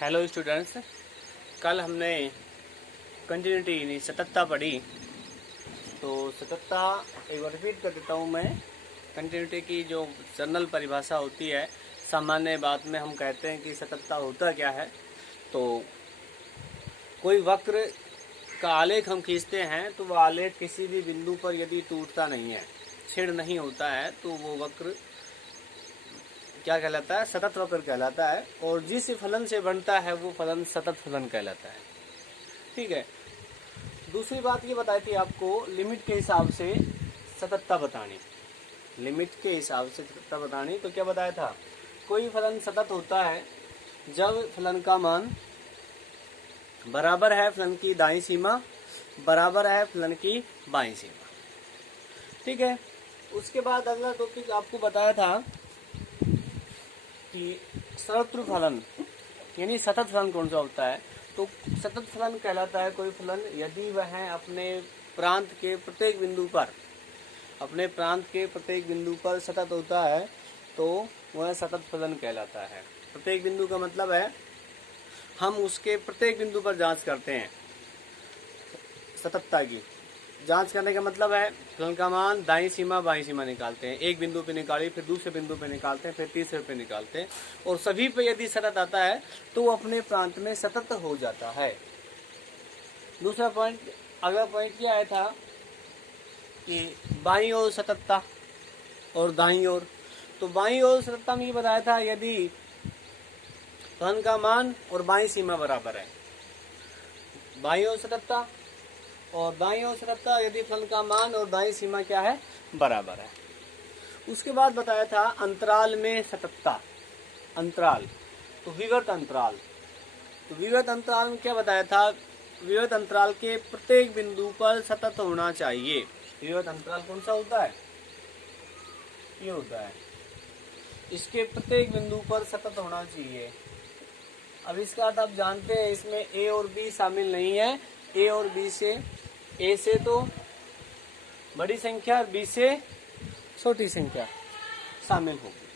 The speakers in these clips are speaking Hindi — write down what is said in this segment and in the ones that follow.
हेलो स्टूडेंट्स, कल हमने कंटिन्यूटी यानी सततता पढ़ी। तो सततता एक बार रिपीट कर देता हूँ मैं। कंटिन्यूटी की जो जनरल परिभाषा होती है, सामान्य बात में हम कहते हैं कि सततता होता क्या है। तो कोई वक्र का आलेख हम खींचते हैं तो वह आलेख किसी भी बिंदु पर यदि टूटता नहीं है, छेद नहीं होता है, तो वो वक्र क्या कहलाता है? सतत वक्र कहलाता है। और जिस फलन से बनता है वो फलन सतत फलन कहलाता है। ठीक है। दूसरी बात ये बताई थी आपको, लिमिट के हिसाब से सततता बतानी। लिमिट के हिसाब से सततता बतानी तो क्या बताया था? कोई फलन सतत होता है जब फलन का मान बराबर है फलन की दाईं सीमा, बराबर है फलन की बाईं सीमा। ठीक है। उसके बाद अगला टॉपिक आपको बताया था कि सर्वत्र फलन यानी सतत फलन कौन सा होता है। तो सतत फलन कहलाता है कोई फलन यदि वह अपने प्रांत के प्रत्येक बिंदु पर सतत होता है तो वह सतत फलन कहलाता है। प्रत्येक बिंदु का मतलब है हम उसके प्रत्येक बिंदु पर जांच करते हैं। सततता की जांच करने का मतलब है फलन का मान दाईं सीमा बाईं सीमा निकालते हैं। एक बिंदु पे निकाली, फिर दूसरे बिंदु पे निकालते हैं, फिर तीसरे पे निकालते हैं, और सभी पे यदि सतत आता है तो वो अपने प्रांत में सतत हो जाता है। दूसरा पॉइंट, अगला पॉइंट क्या आया था कि बाईं ओर सततता और दाईं ओर। तो बाईं ओर सततता में ये बताया था यदि फलन का मान और बाईं सीमा बराबर है। बाईं ओर सततता और दाईं ओर सततता यदि फलन का मान और दाईं सीमा क्या है? बराबर है। उसके बाद बताया था अंतराल में सततता। अंतराल तो विवर्त अंतराल। तो विवर्त अंतराल में क्या बताया था? विवर्त अंतराल के प्रत्येक बिंदु पर सतत होना चाहिए। विवर्त अंतराल कौन सा होता है? ये होता है, इसके प्रत्येक बिंदु पर सतत होना चाहिए। अब इसका अर्थ आप जानते हैं, इसमें ए और बी शामिल नहीं है। ए और बी से, ए से तो बड़ी संख्या और बी से छोटी संख्या शामिल होगी।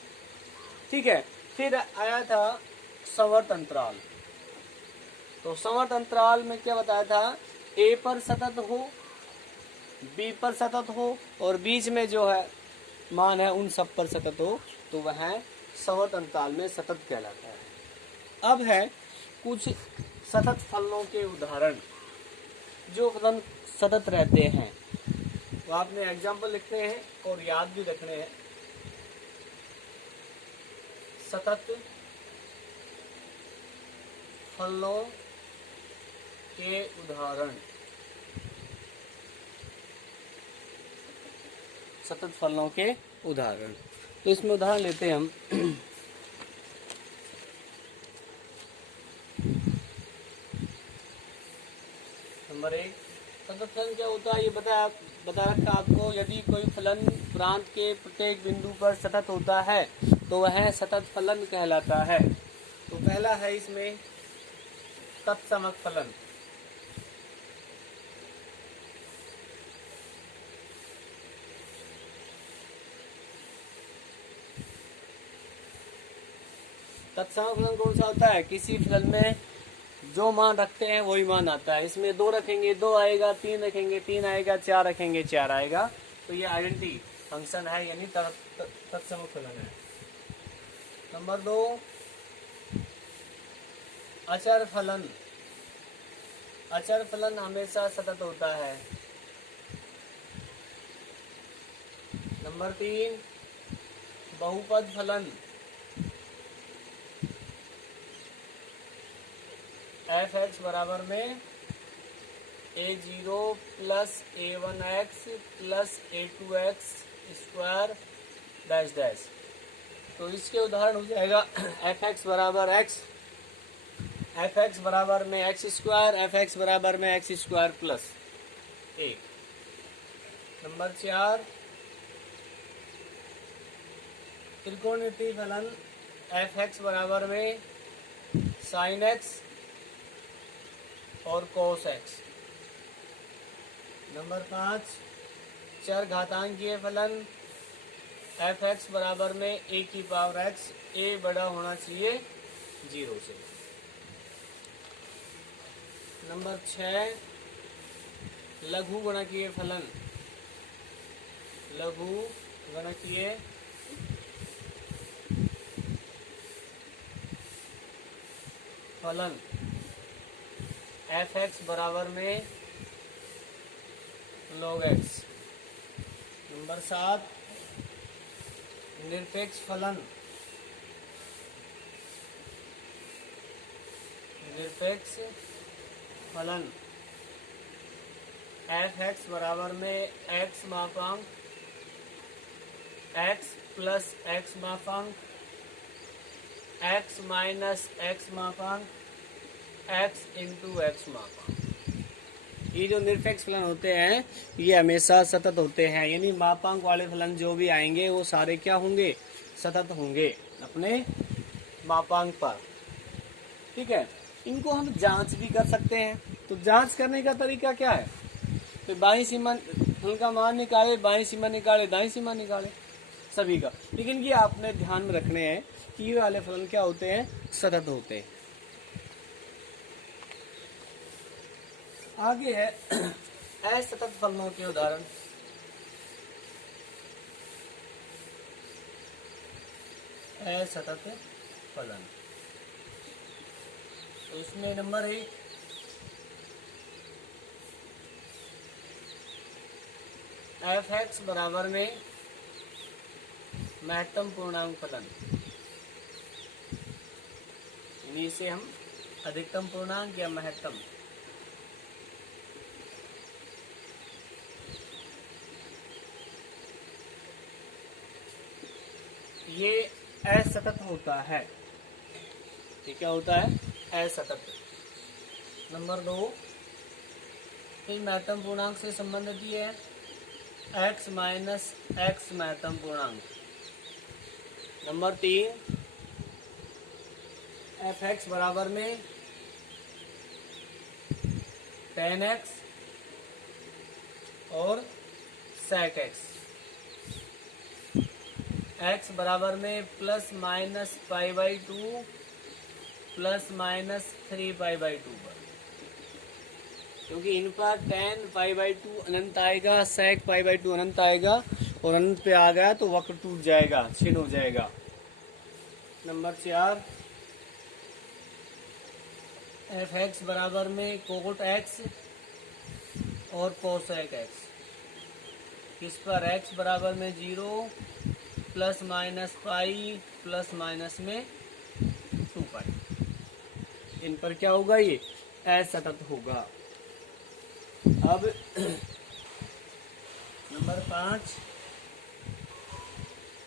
ठीक है। फिर आया था संवर्त अंतराल। तो संवर्त अंतराल में क्या बताया था? ए पर सतत हो, बी पर सतत हो, और बीच में जो है मान है उन सब पर सतत हो, तो वह संवर्त अंतराल में सतत कहलाता है। अब है कुछ सतत फलनों के उदाहरण जो फलन सतत रहते हैं। तो आपने एग्जाम्पल लिखने हैं और याद भी रखने हैं। सतत फलनों के उदाहरण। सतत फलनों के उदाहरण, तो इसमें उदाहरण लेते हैं हम। नंबर 1, सतत फलन क्या होता है ये बता रखा आपको। यदि कोई फलन प्रांत के प्रत्येक बिंदु पर सतत होता है तो वह सतत फलन कहलाता है। तो पहला है इसमें तत्समक फलन। तत्समक फलन कौन सा होता है? किसी फलन में जो मान रखते हैं वही मान आता है। इसमें 2 रखेंगे 2 आएगा, 3 रखेंगे 3 आएगा, 4 रखेंगे 4 आएगा। तो ये आइडेंटिटी फंक्शन है, यानी तत्समक फलन है। नंबर 2, अचर फलन। अचर फलन हमेशा सतत होता है। नंबर 3, बहुपद फलन। f(x) बराबर में a0 plus a1x plus a2x square dash dash. तो इसके उदाहरण हो जाएगा f(x) बराबर x, f(x) बराबर में x स्क्वायर, f(x) बराबर में x स्क्वायर प्लस 1। नंबर 4, त्रिकोणमितीय फलन f(x) बराबर में sin x और cos x। नंबर 5, चर घातांकीय फलन f(x) बराबर में a की पावर x, a बड़ा होना चाहिए 0 से। नंबर 6 लघु गणकीय फलन। लघु गणकीय फलन एफ एक्स बराबर में log x। नंबर 7 निरपेक्ष फलन। निरपेक्ष फलन एफ एक्स बराबर में x मापांक x प्लस x मापांक x माइनस x मापांक x इंटू x मापांक। ये जो निरपेक्ष फलन होते हैं ये हमेशा सतत होते हैं, यानी मापांक वाले फलन जो भी आएंगे वो सारे क्या होंगे, सतत होंगे अपने मापांक पर। ठीक है, इनको हम जांच भी कर सकते हैं। तो जांच करने का तरीका क्या है, तो बाईं सीमा फलन का मान निकाले, बाईं सीमा निकाले, दाईं सीमा निकाले सभी का। लेकिन ये आपने ध्यान में रखने हैं कि ये वाले फलन क्या होते हैं, सतत होते हैं। आगे है असतत फलनों के उदाहरण। असतत फलन, तो इसमें नंबर 1 एफ एक्स बराबर में महत्तम पूर्णांक फलन, यानी इसे हम अधिकतम पूर्णांक या महत्तम। ये असतत होता है। ये क्या होता है, असतत। नंबर 2 इस महत्तम पूर्णांक से संबंधित ये है x माइनस x महत्तम पूर्णांक। नंबर 3 एफ एक्स बराबर में tan x और sec x। x बराबर में plus minus pi by 2 plus minus 3 pi by 2 पर, क्योंकि इन पर tan पाई बाई 2 अनंत आएगा, sec पाई बाई 2 अनंत आएगा, और अनंत पे आ गया तो वक्र टूट जाएगा, छिन्न हो जाएगा। नंबर 4 एफ एक्स बराबर में कोट x और कोसेक x। इस पर x बराबर में 0 plus minus pi plus minus में 2 पाई। इन पर क्या होगा, ये असतत होगा। अब नंबर 5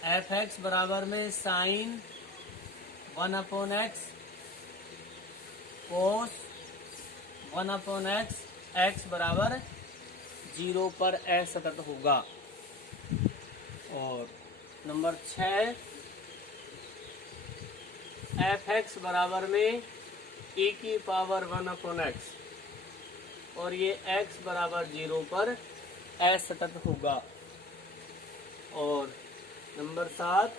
एफ एक्स बराबर में साइन 1/x कोस 1/x x बराबर 0 पर असतत होगा। और नंबर 6 एफ एक्स बराबर में e की पावर 1/x और ये x बराबर 0 पर असतत होगा। और नंबर 7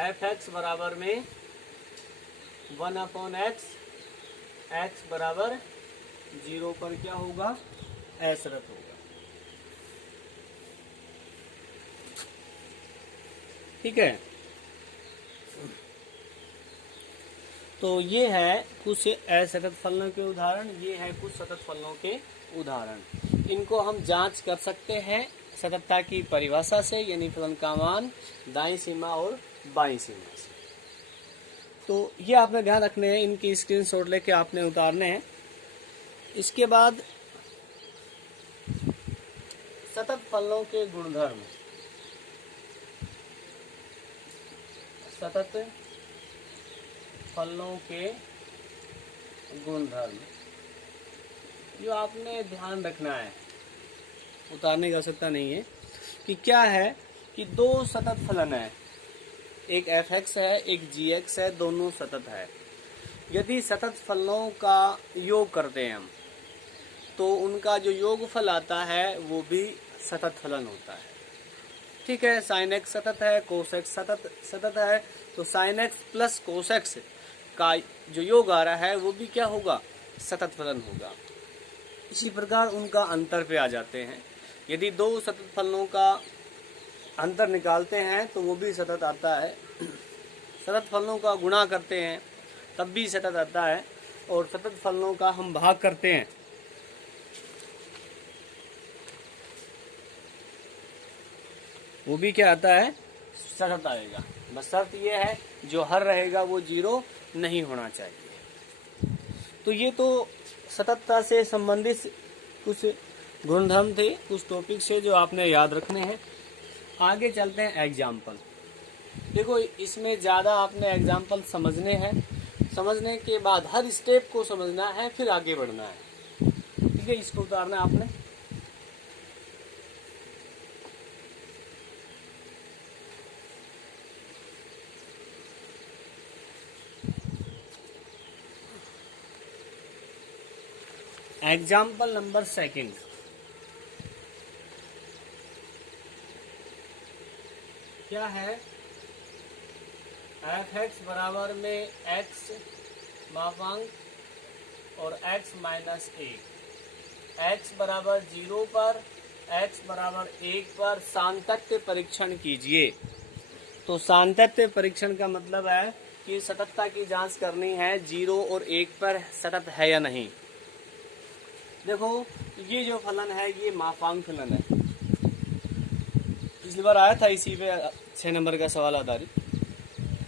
एफ एक्स बराबर में 1/x x बराबर 0 पर क्या होगा, असतत होगा। ठीक है, तो ये है कुछ असतत फलनों के उदाहरण, ये है कुछ सतत फलनों के उदाहरण। इनको हम जांच कर सकते हैं सततता की परिभाषा से, यानी फलन का मान दाईं सीमा और बाईं सीमा से। तो ये आपने ध्यान रखने हैं, इनकी स्क्रीनशॉट लेके आपने उतारने हैं। इसके बाद सतत फलनों के गुणधर्म। सतत फलनों के गुणधर्म जो आपने ध्यान रखना है, उतारने की आवश्यकता नहीं है, कि क्या है कि दो सतत फलन है, एक एफ एक्स है एक जी एक्स है, दोनों सतत है। यदि सतत फलनों का योग करते हैं हम तो उनका जो योगफल आता है वो भी सतत फलन होता है। ठीक है, साइन एक्स सतत है, कोस एक्स सतत है, तो sine x plus cos x का जो योग आ रहा है वो भी क्या होगा, सतत फलन होगा। इसी प्रकार उनका अंतर पे आ जाते हैं। यदि दो सतत फलनों का अंतर निकालते हैं तो वो भी सतत आता है, सतत फलनों का गुणा करते हैं तब भी सतत आता है, और सतत फलनों का हम भाग करते हैं वो भी क्या आता है, सतत आएगा। बस शर्त ये है जो हर रहेगा वो 0 नहीं होना चाहिए। तो ये तो सततता से संबंधित कुछ गुणधर्म थे, कुछ टॉपिक से जो आपने याद रखने हैं। आगे चलते हैं एग्जाम्पल। देखो इसमें ज़्यादा आपने एग्जाम्पल समझने हैं, समझने के बाद हर स्टेप को समझना है, फिर आगे बढ़ना है। ठीक है, इसको उतारना है आपने। एग्जाम्पल नंबर 2 क्या है, f(x) बराबर में x मापांक और x माइनस 1, x बराबर 0 पर, x बराबर 1 पर सातत्य परीक्षण कीजिए। तो सातत्य परीक्षण का मतलब है कि सततता की जांच करनी है 0 और 1 पर सतत है या नहीं। देखो ये जो फलन है ये मापांक फलन है, पिछली बार आया था इसी पे 6 नंबर का सवाल आधारित।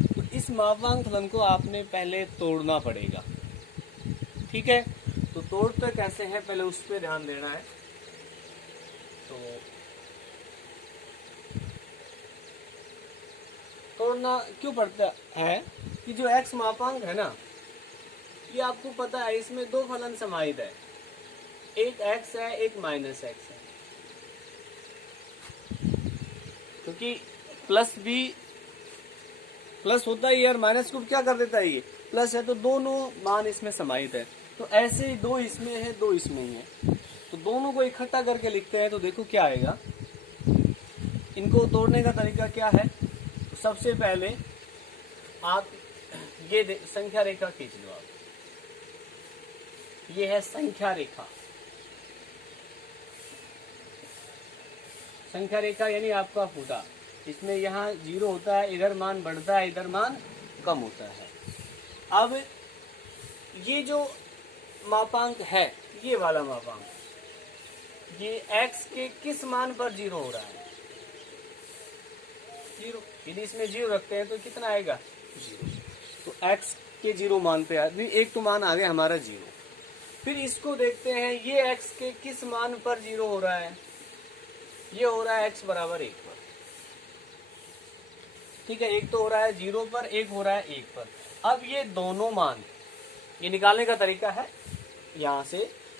तो इस मापांक फलन को आपने पहले तोड़ना पड़ेगा। ठीक है, तो तोड़ते कैसे हैं पहले उस पर ध्यान देना है। तो तोड़ना क्यों पड़ता है कि जो x मापांक है ना, ये आपको पता है इसमें दो फलन समाहित है, एक x है एक माइनस x है। क्योंकि प्लस भी प्लस होता ही है और माइनस को क्या कर देता है, ये प्लस है, तो दोनों मान इसमें समाहित है। तो ऐसे ही दो इसमें है दो इसमें ही है, तो दोनों को इकट्ठा करके लिखते हैं तो देखो क्या आएगा। इनको तोड़ने का तरीका क्या है, तो सबसे पहले आप ये संख्या रेखा खींच लो। आप ये है संख्या रेखा, संख्या रेखा यानी आपका फूटा। इसमें यहाँ 0 होता है, इधर मान बढ़ता है इधर मान कम होता है। अब ये जो मापांक है, ये वाला मापांक, ये x के किस मान पर 0 हो रहा है, 0। यदि इसमें 0 रखते हैं तो कितना आएगा, 0। तो x के 0 मान पे अभी एक तो मान आ गया हमारा 0। फिर इसको देखते हैं, ये x के किस मान पर 0 हो रहा है, ये हो रहा है x बराबर 1 पर। ठीक है, एक तो हो रहा है 0 पर, एक हो रहा है 1 पर। अब ये दोनों मान, ये निकालने का तरीका है यहाँ से,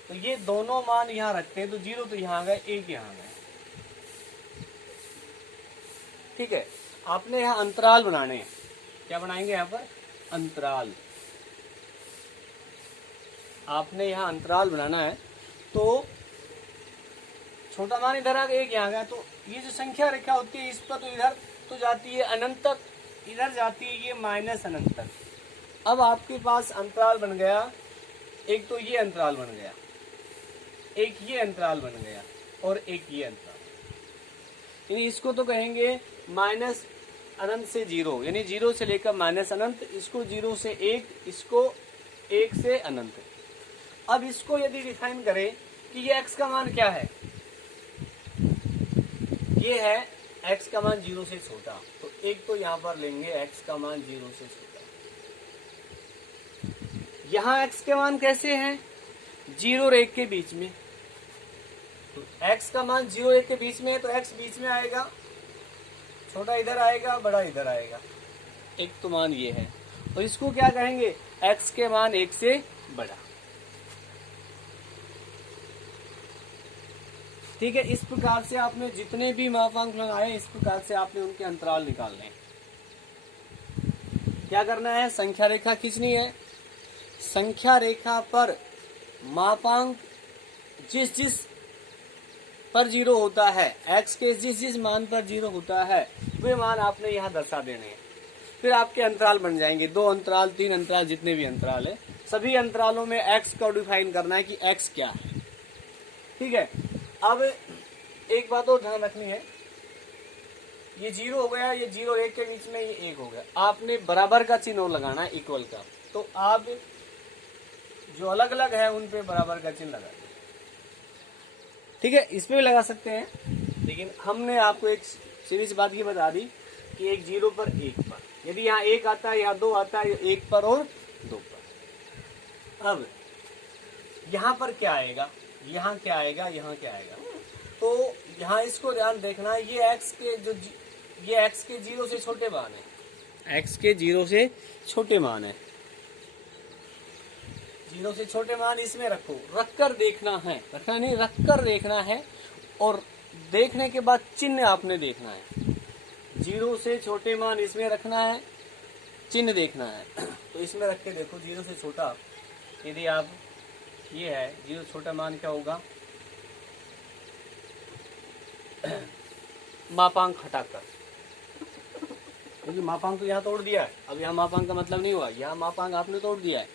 तो ये दोनों मान यहाँ रखते हैं तो 0 तो यहाँ आ गए, 1 यहाँ आ गए। ठीक है, आपने यहाँ अंतराल बनाने हैं। क्या बनाएंगे यहाँ पर, अंतराल। आपने यहाँ अंतराल बनाना है, तो छोटा मान इधर आ गया, 1 यहाँ गया, तो ये जो संख्या रेखा होती है इस पर तो इधर तो जाती है अनंत तक, इधर जाती है ये माइनस अनंत तक। अब आपके पास अंतराल बन गया, एक तो ये अंतराल बन गया, एक ये अंतराल बन गया और एक ये अंतराल। यानी इसको तो कहेंगे माइनस अनंत से 0, यानी 0 से लेकर माइनस अनंत, इसको 0 से 1, इसको 1 से अनंत। अब इसको यदि डिफाइन करें कि ये x का मान क्या है, ये है x का मान 0 से छोटा, तो एक तो यहाँ पर लेंगे x का मान 0 से छोटा। यहाँ x के मान कैसे हैं, 0 और 1 के बीच में, तो x का मान 0 और 1 के बीच में है, तो x बीच में आएगा, छोटा इधर आएगा बड़ा इधर आएगा। एक तो मान ये है, और इसको क्या कहेंगे, x के मान 1 से बड़ा। ठीक है, इस प्रकार से आपने जितने भी मापांक लगाए, इस प्रकार से आपने उनके अंतराल निकालने हैं। क्या करना है, संख्या रेखा खींचनी है। संख्या रेखा पर मापांक जिस जिस पर 0 होता है, x के जिस जिस मान पर 0 होता है, वे मान आपने यहाँ दर्शा देने हैं। फिर आपके अंतराल बन जाएंगे, 2 अंतराल, 3 अंतराल, जितने भी अंतराल है, सभी अंतरालों में x को डिफाइन करना है कि x क्या है। ठीक है। अब एक बात और ध्यान रखनी है, ये 0 हो गया, ये 0 और 1 के बीच में ये 1 हो गया, आपने बराबर का चिन्ह लगाना है, इक्वल का। तो आप जो अलग अलग है उन पे बराबर का चिन्ह लगा दें। ठीक है, इस पे भी लगा सकते हैं, लेकिन हमने आपको एक सीधी सी बात ये बता दी कि एक 0 पर 1 पर, यदि यहाँ 1 आता है, यहाँ 2 आता है, 1 पर और 2 पर। अब यहाँ पर क्या आएगा, यहाँ क्या आएगा, यहाँ क्या आएगा, तो यहाँ इसको ध्यान देखना, ये x के जो ये x के 0 से छोटे मान है, x के 0 से छोटे मान है, 0 से छोटे मान इसमें रखो, रख कर देखना है, रखना नहीं, रख कर देखना है, और देखने के बाद चिन्ह आपने देखना है। 0 से छोटे मान इसमें रखना है, चिन्ह देखना है। तो इसमें रख के देखो, 0 से छोटा यदि आप ये है, 0 छोटा मान क्या होगा, मापांक हटाकर, क्योंकि मापांक तो यहाँ तोड़ दिया है, अब यहाँ मापांक का मतलब नहीं हुआ, यहाँ मापांक आपने तोड़ दिया है।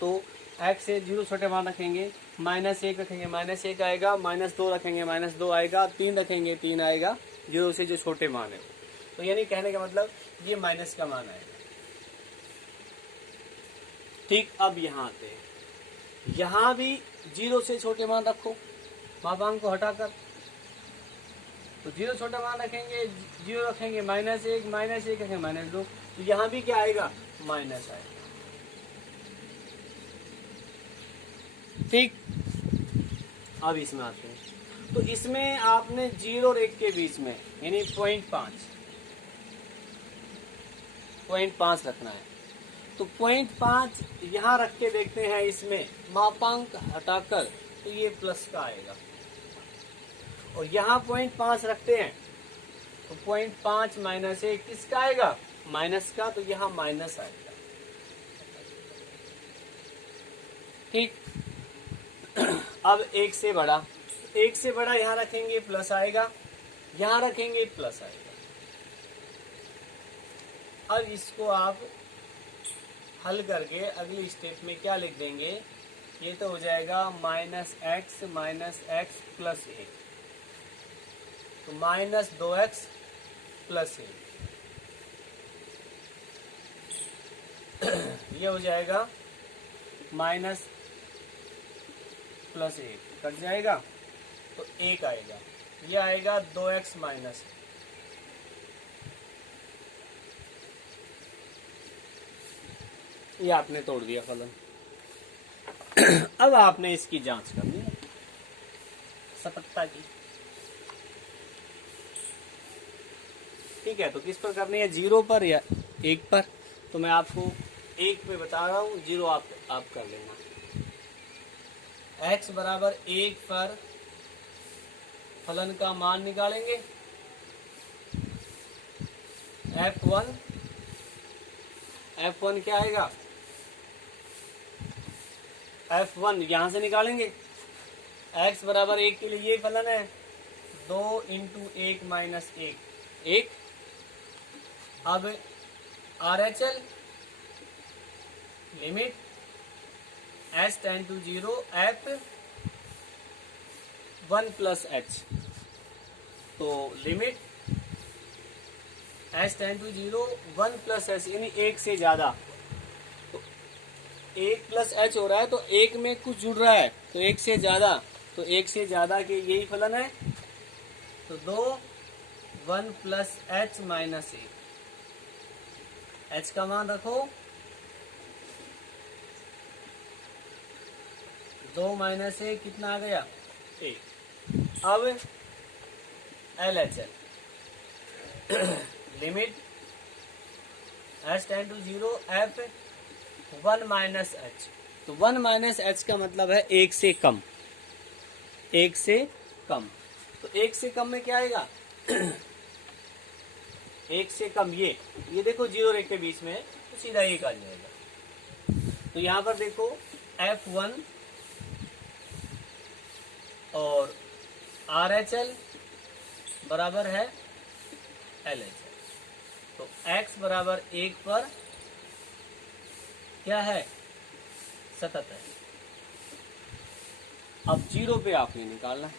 तो x से 0 छोटे मान रखेंगे, -1 रखेंगे, -1 आएगा, -2 रखेंगे, -2 आएगा, 3 रखेंगे, 3 आएगा, 0 से जो छोटे मान है। तो यानी कहने का मतलब ये माइनस का मान आएगा। ठीक, अब यहाँ आते हैं, यहाँ भी 0 से छोटे मान रखो, मापांक को हटाकर। तो 0 छोटा मान रखेंगे, 0 रखेंगे, -1, -1 रखेंगे, -2, तो यहाँ भी क्या आएगा, माइनस आएगा। ठीक, अब इसमें आते हैं, तो इसमें आपने 0 और 1 के बीच में यानी 0.5 रखना है। तो 0.5 यहाँ रख के देखते हैं, इसमें मापांक हटाकर, तो ये प्लस का आएगा, और यहाँ 0.5 रखते हैं, तो 0.5 -1 किसका आएगा, माइनस का, तो यहाँ माइनस आएगा। ठीक, अब 1 से बड़ा, 1 से बड़ा यहाँ रखेंगे प्लस आएगा, यहाँ रखेंगे प्लस आएगा। अब इसको आप हल करके अगली स्टेप में क्या लिख देंगे, ये तो हो जाएगा -x + 1, तो -2x + 1, ये हो जाएगा माइनस + 1 कट जाएगा, तो 1 आएगा, ये आएगा 2x -, ये आपने तोड़ दिया फलन। अब आपने इसकी जांच करनी है, सपत्ता की। ठीक है, तो किस पर करनी है, 0 पर या 1 पर? तो मैं आपको 1 पे बता रहा हूँ, 0 आप कर लेना। x बराबर 1 पर फलन का मान निकालेंगे, f1 क्या आएगा, f1 यहां से निकालेंगे, x बराबर 1 के लिए ये फलन है, 2 × 1 - 1, अब RHL limit s → 0 f1 + h, तो लिमिट s → 0 1 + h यानी 1 से ज्यादा, तो 1 + h हो रहा है, तो 1 में कुछ जुड़ रहा है, तो 1 से ज्यादा, तो 1 से ज्यादा के यही फलन है, तो 2 1 + h - 1, h का मान रखो, 2 - 1 कितना आ गया, 1। अब LHL limit s → 0 f1 - h, तो 1 - h का मतलब है 1 से कम, 1 से कम, तो 1 से कम में क्या आएगा, 1 से कम, ये देखो 0 और 1 के बीच में है, तो सीधा 1 आ जाएगा। तो यहाँ पर देखो f1 और RHL बराबर है LHL, तो x बराबर 1 पर क्या है, सतत है। अब 0 पे आपने निकालना है,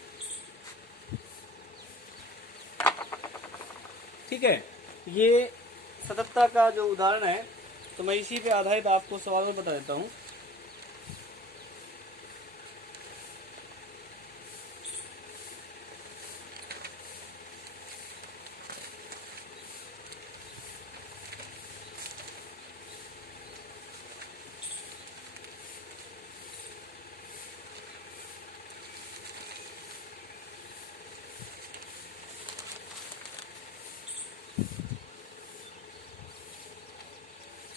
ठीक है। ये सततता का जो उदाहरण है, तो मैं इसी पे आधारित आपको सवाल में बता देता हूँ।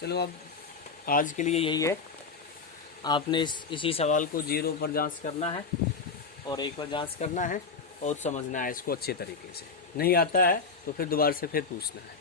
चलो अब आज के लिए यही है। आपने इसी सवाल को 0 पर जांच करना है और 1 पर जांच करना है और समझना है इसको अच्छे तरीके से। नहीं आता है तो फिर दोबारा से फिर पूछना है।